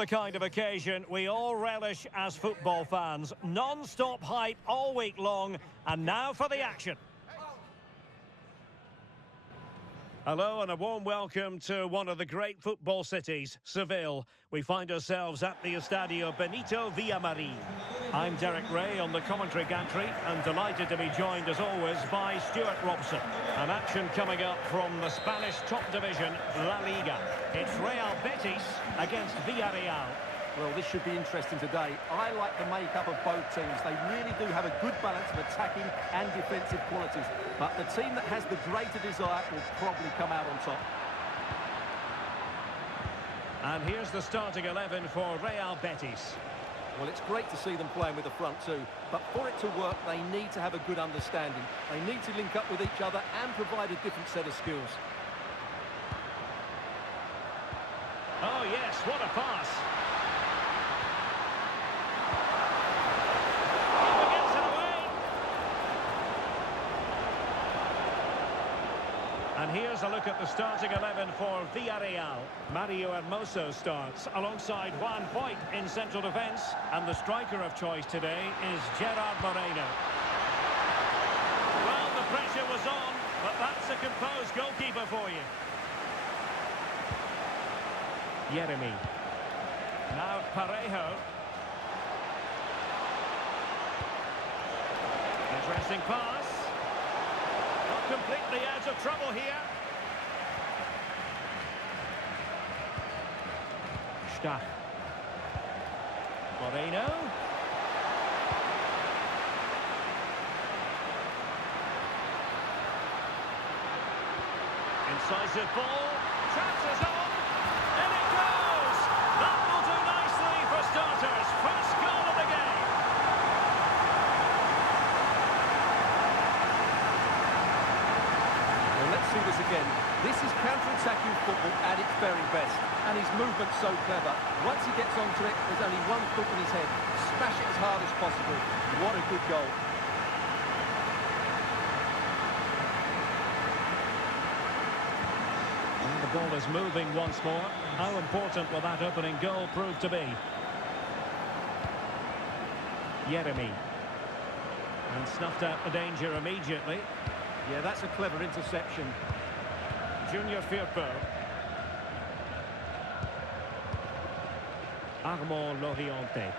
the kind of occasion we all relish as football fans. Non-stop hype all week long, and now for the action. Hello and a warm welcome to one of the great football cities, Seville. We find ourselves at the Estadio Benito Villamarín. I'm Derek Ray on the commentary gantry and delighted to be joined as always by Stuart Robson. An action coming up from the Spanish top division, La Liga. It's Real Betis against Villarreal. Well, this should be interesting today. I like the makeup of both teams. They really do have a good balance of attacking and defensive qualities. But the team that has the greater desire will probably come out on top. And here's the starting 11 for Real Betis. Well, it's great to see them playing with the front two. But for it to work, they need to have a good understanding. They need to link up with each other and provide a different set of skills. Oh, yes, what a pass. And here's a look at the starting 11 for Villarreal. Mario Hermoso starts alongside Juan Foyt in central defence. And the striker of choice today is Gerard Moreno. Well, the pressure was on, but that's a composed goalkeeper for you. Yeremy. Now Parejo. Interesting pass. Completely out of trouble here. Stach. Moreno. Incisive ball. Chances on. And it goes. That will do nicely for starters. First goal of the game. Let's see this again. This is counter-attacking football at its very best. And his movement's so clever. Once he gets onto it, there's only one foot in his head. Smash it as hard as possible. What a good goal. And the ball is moving once more. How important will that opening goal prove to be? Yeremy. And snuffed out the danger immediately. Yeah, that's a clever interception. Junior Firpo. Armand Loriente.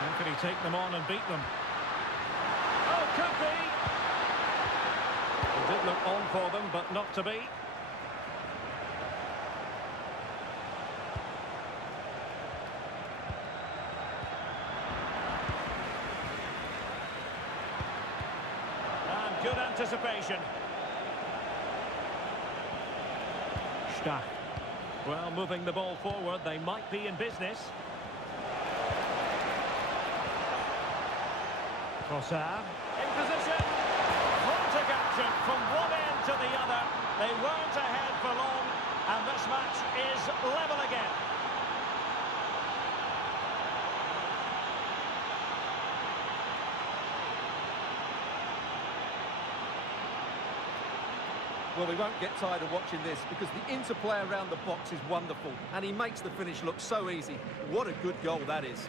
How can he take them on and beat them? Oh, could be! It did look on for them, but not to be. Good anticipation. Stach. Well, moving the ball forward, they might be in business. Trossard. In position. Frantic action from one end to the other. They weren't ahead for long, and this match is level again. Well, we won't get tired of watching this because the interplay around the box is wonderful and he makes the finish look so easy. What a good goal that is.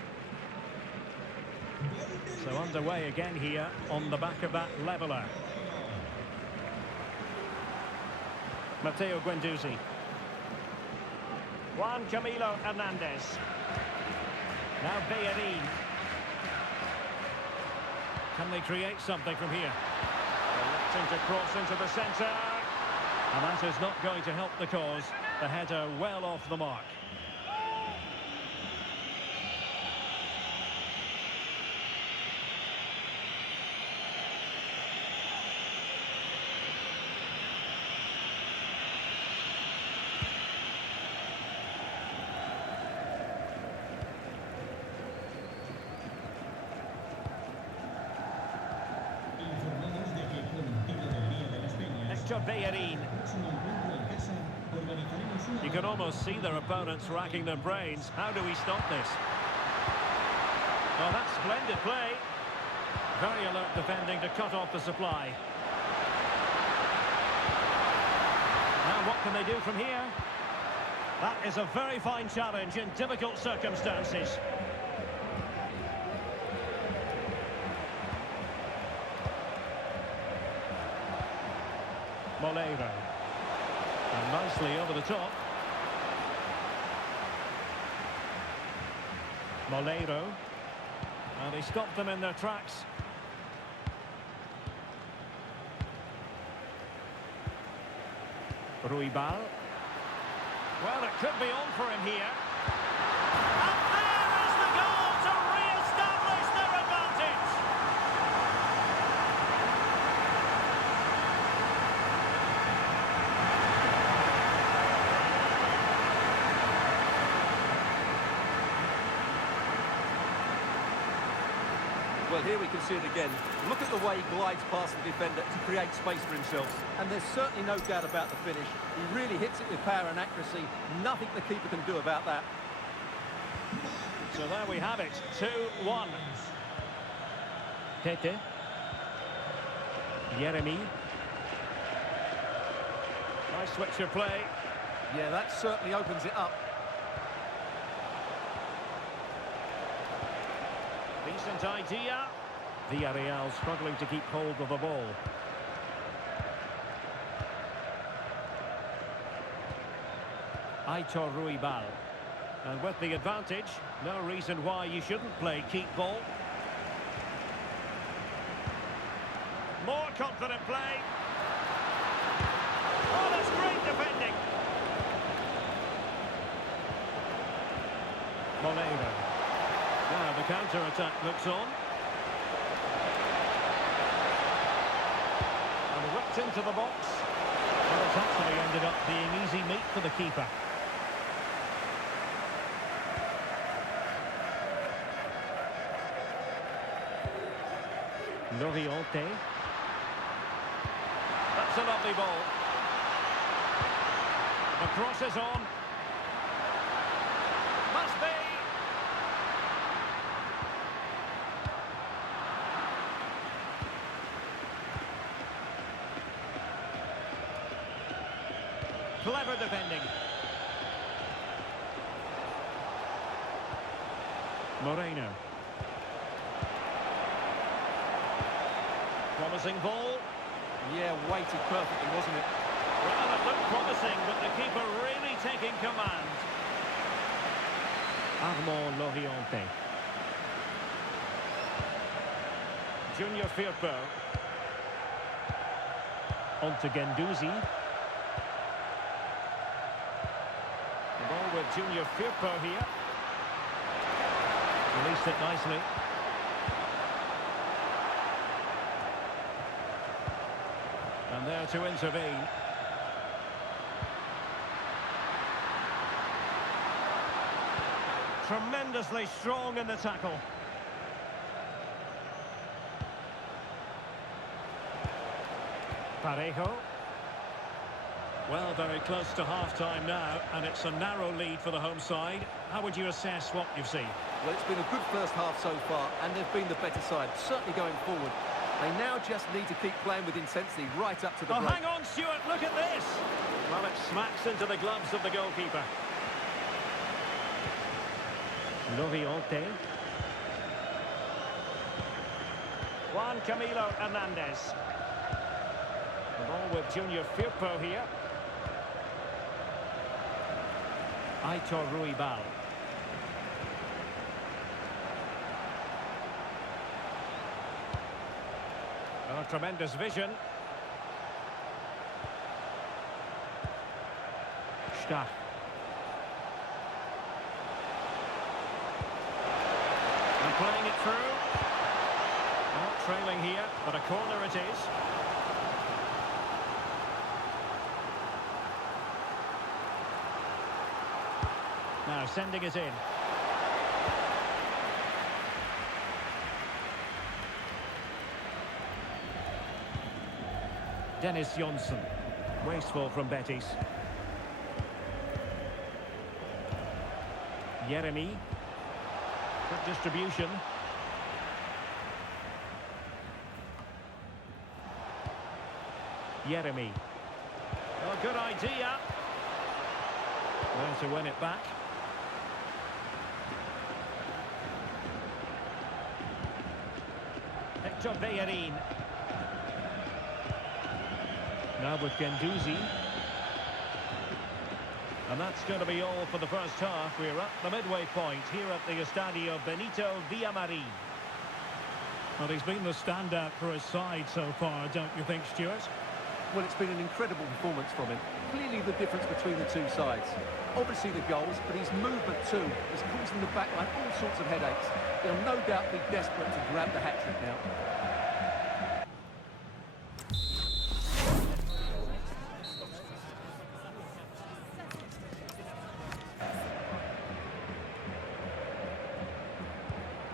So underway again here on the back of that leveller. Matteo Guendouzi. Juan Camilo Hernandez. Now Bellerin. Can they create something from here? Electing to cross into the centre. And that is not going to help the cause. The header well off the mark. Bellerin. You can almost see their opponents racking their brains. How do we stop this? Well, that's splendid play. Very alert defending to cut off the supply. Now what can they do from here? That is a very fine challenge in difficult circumstances. Moleiro. And nicely over the top. Moleiro. And he stopped them in their tracks. Ruibal. Well, it could be on for him here. And there is the goal to re-establish their advantage. Well, here we can see it again. Look at the way he glides past the defender to create space for himself. And there's certainly no doubt about the finish. He really hits it with power and accuracy. Nothing the keeper can do about that. So there we have it, 2-1. Tete. Yeremi. Nice switch of play. Yeah, that certainly opens it up. Decent idea. Villarreal struggling to keep hold of the ball. Aitor Ruibal. And with the advantage, no reason why you shouldn't play keep ball. More confident play. Oh, that's great defending. Moleiro. Now the counter-attack looks on. And whipped into the box. Well, it's actually ended up being easy meat for the keeper. Loriente. That's a lovely ball. The cross is on. Must be. Clever defending. Moreno. Promising ball. Yeah, weighted perfectly, wasn't it? Well, it looked promising, but the keeper really taking command. Armand Loriente. Junior Firpo. On to Guendouzi. The ball with Junior Firpo here. Released it nicely. And there to intervene. Tremendously strong in the tackle. Parejo. Well, very close to half-time now, and it's a narrow lead for the home side. How would you assess what you've seen? Well, it's been a good first half so far, and they've been the better side, certainly going forward. They now just need to keep playing with intensity right up to the break. Hang on, Stuart, look at this! Well, it smacks into the gloves of the goalkeeper. Loriente. Juan Camilo Hernandez. The ball with Junior Firpo here. Aitor Ruibal. Oh, tremendous vision. Stach. And playing it through. Not trailing here, but a corner it is. Now sending it in. Dennis Johnson. Wasteful from Betis. Yeremi. Good distribution. Yeremi. Oh, good idea. There to win it back. Hector Bellerin. Now with Guendouzi. And that's going to be all for the first half. We're at the midway point here at the Estadio Benito Villamarín. Well, he's been the standout for his side so far, don't you think, Stuart? Well, it's been an incredible performance from him. Clearly the difference between the two sides. Obviously the goals, but his movement too is causing the backline all sorts of headaches. They'll no doubt be desperate to grab the hat-trick now.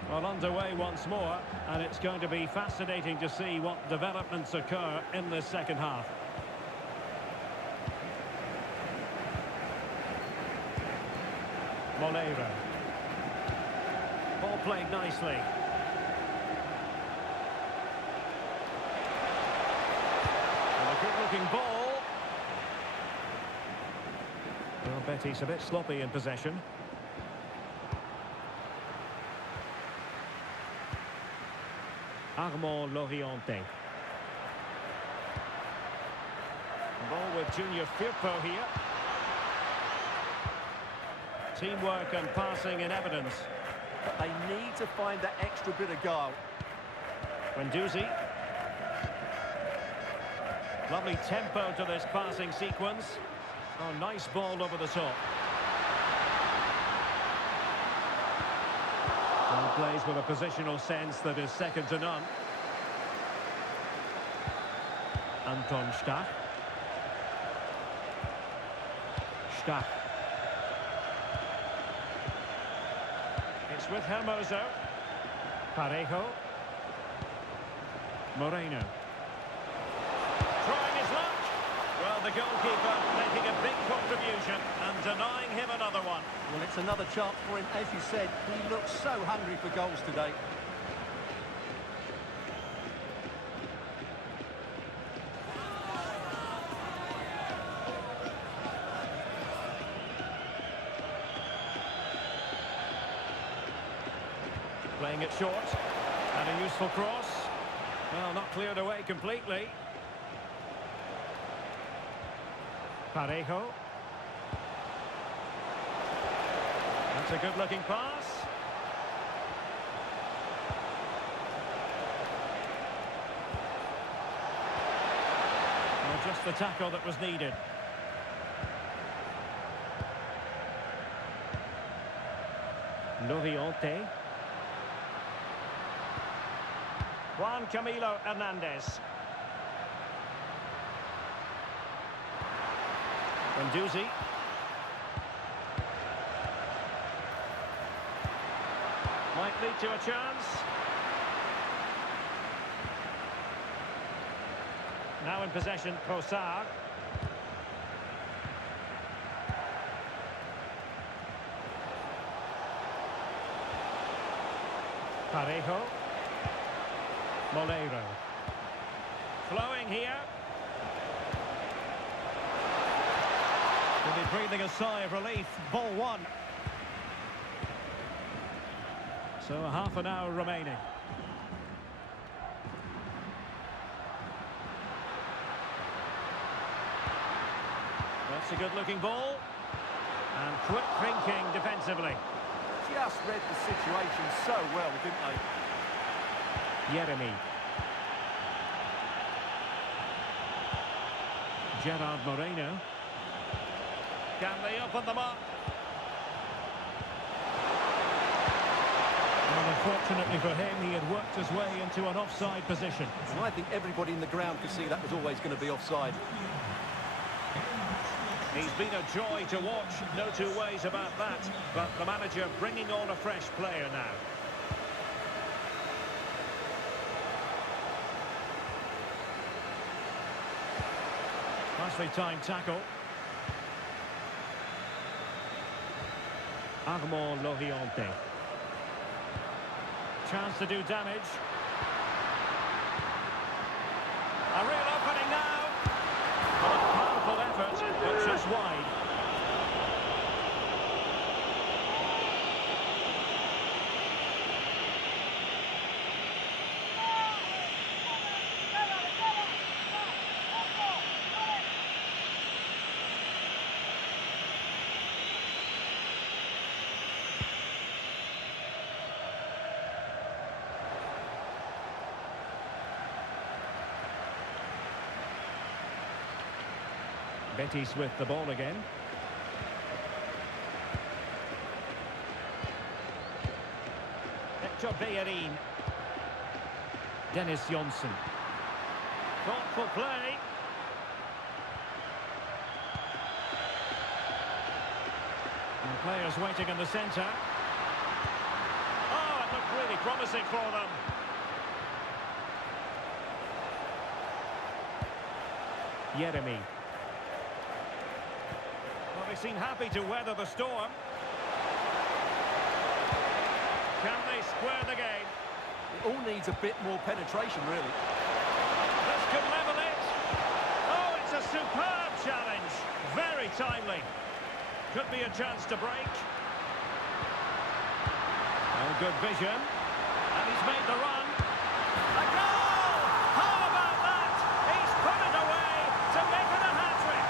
Well, underway once more, and it's going to be fascinating to see what developments occur in this second half. Moleiro. Ball played nicely. And a good-looking ball. Well, Betis a bit sloppy in possession. Armand Loriente. Ball with Junior Firpo here. Teamwork and passing in evidence. But they need to find that extra bit of guile. Guendouzi. Lovely tempo to this passing sequence. Oh, nice ball over the top. And plays with a positional sense that is second to none. Anton Stach. Stach. It's with Hermoso. Parejo. Moreno. Trying his luck. Well, the goalkeeper making a big contribution and denying him another one. Well, it's another chance for him. As you said, he looks so hungry for goals today. Playing it short. And a useful cross. Well, not cleared away completely. Parejo. That's a good-looking pass. Well, just the tackle that was needed. Loriente. Juan Camilo Hernandez. Guendouzi. Might lead to a chance. Now in possession, Trossard. Parejo. Moleiro. Flowing here. Will be breathing a sigh of relief. Ball one. So half an hour remaining. That's a good-looking ball. And quick thinking defensively. Just read the situation so well, didn't they? Yeremy. Gerard Moreno. Can they open them up? Well, unfortunately for him, he had worked his way into an offside position. And I think everybody in the ground could see that was always going to be offside. He's been a joy to watch, no two ways about that. But the manager bringing on a fresh player now. Nicely timed tackle. Armand Loriente. Chance to do damage. A real opening now. Well, a powerful effort, but just wide. Betis with the ball again. Villarreal. Dennis Johnson. Thoughtful play. And players waiting in the centre. Oh, it looked really promising for them. Jeremy. Well, they seem happy to weather the storm. Can they square the game? It all needs a bit more penetration, really. This could level it. Oh, it's a superb challenge. Very timely. Could be a chance to break. Oh, good vision. And he's made the run. A goal! How about that? He's put it away to make it a hat-trick.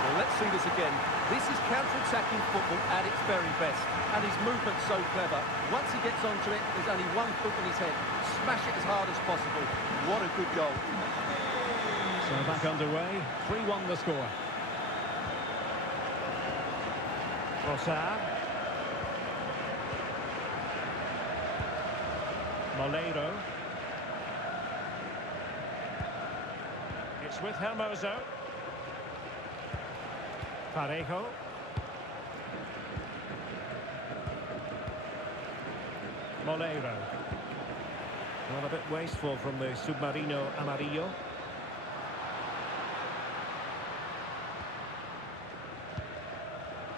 Well, let's see this again. This is counter-attacking football at its very best. And his movement's so clever. Once he gets onto it, there's only one foot in his head. Smash it as hard as possible. What a good goal. So back underway. 3-1 the score. Trossard. Moleiro. It's with Hermoso. Parejo. Moleiro. Well, a bit wasteful from the Submarino Amarillo.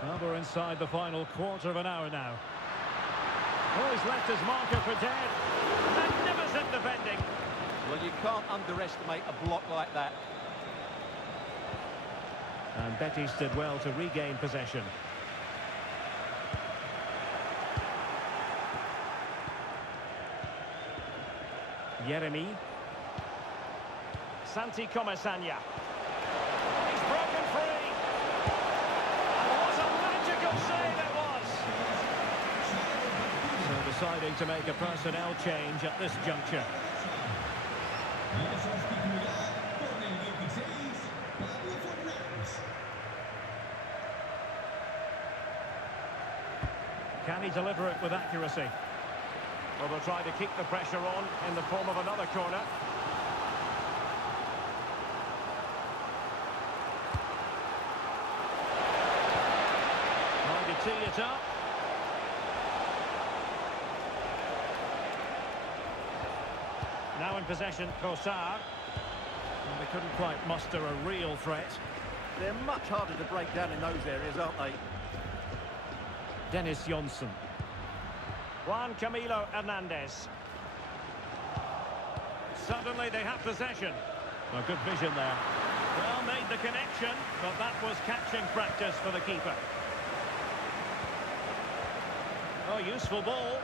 Well, we're inside the final quarter of an hour now. Oh, he's left his marker for dead. Magnificent defending. Well, you can't underestimate a block like that. And Betis did well to regain possession. Jeremy. Santi Comesaña. He's broken free. And what a magical save it was. So deciding to make a personnel change at this juncture. Can he deliver it with accuracy? Well, they'll try to keep the pressure on in the form of another corner. Trying to tee it up. Now in possession, Trossard. And they couldn't quite muster a real threat. They're much harder to break down in those areas, aren't they? Dennis Johnson. Juan Camilo Hernandez. Suddenly they have possession. A good vision there. Well, made the connection, but that was catching practice for the keeper. Oh, useful ball.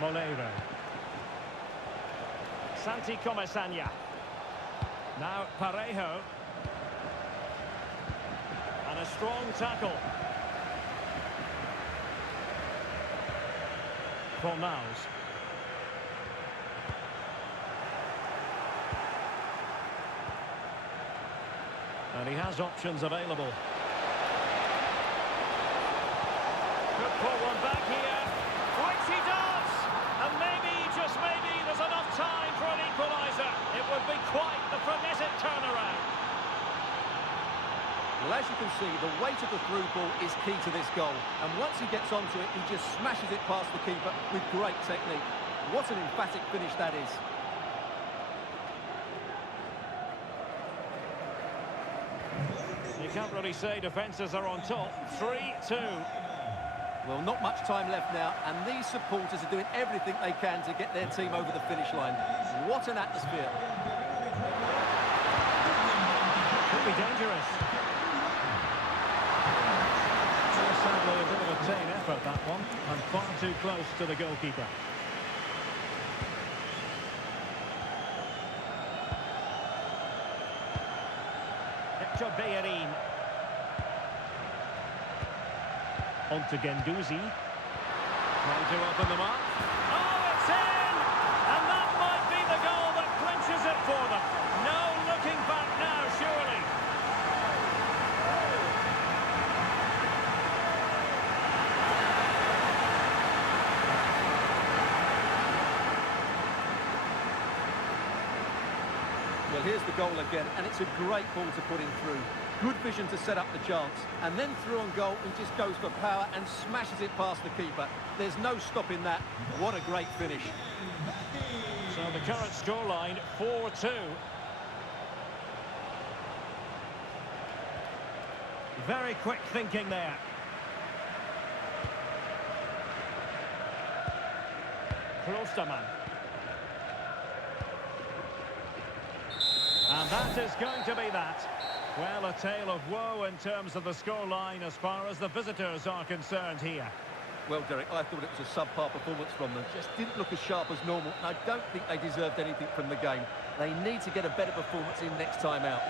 Moleiro. Santi Comesaña. Now Parejo. And a strong tackle. Fornals. And he has options available. Could pull one back here. Which he does! And maybe, just maybe, there's enough time for an equaliser. It would be quite the frenetic turnaround. Well, as you can see, the weight of the through ball is key to this goal. And once he gets onto it, he just smashes it past the keeper with great technique. What an emphatic finish that is. You can't really say defences are on top. 3-2. Well, not much time left now, and these supporters are doing everything they can to get their team over the finish line. What an atmosphere. Could be dangerous. Sadly, a bit of a tame effort, that one, and far too close to the goalkeeper. Bellerin. On to Guendouzi. Trying to open them up. Oh, it's in! And that might be the goal that clinches it for them. No looking back now, surely. Well, here's the goal again, and it's a great ball to put him through. Good vision to set up the chance. And then through on goal, he just goes for power and smashes it past the keeper. There's no stopping that. What a great finish. So the current scoreline, 4-2. Very quick thinking there. Klostermann. And that is going to be that. Well, a tale of woe in terms of the scoreline as far as the visitors are concerned here. Well, Derek, I thought it was a subpar performance from them. Just didn't look as sharp as normal. And I don't think they deserved anything from the game. They need to get a better performance in next time out.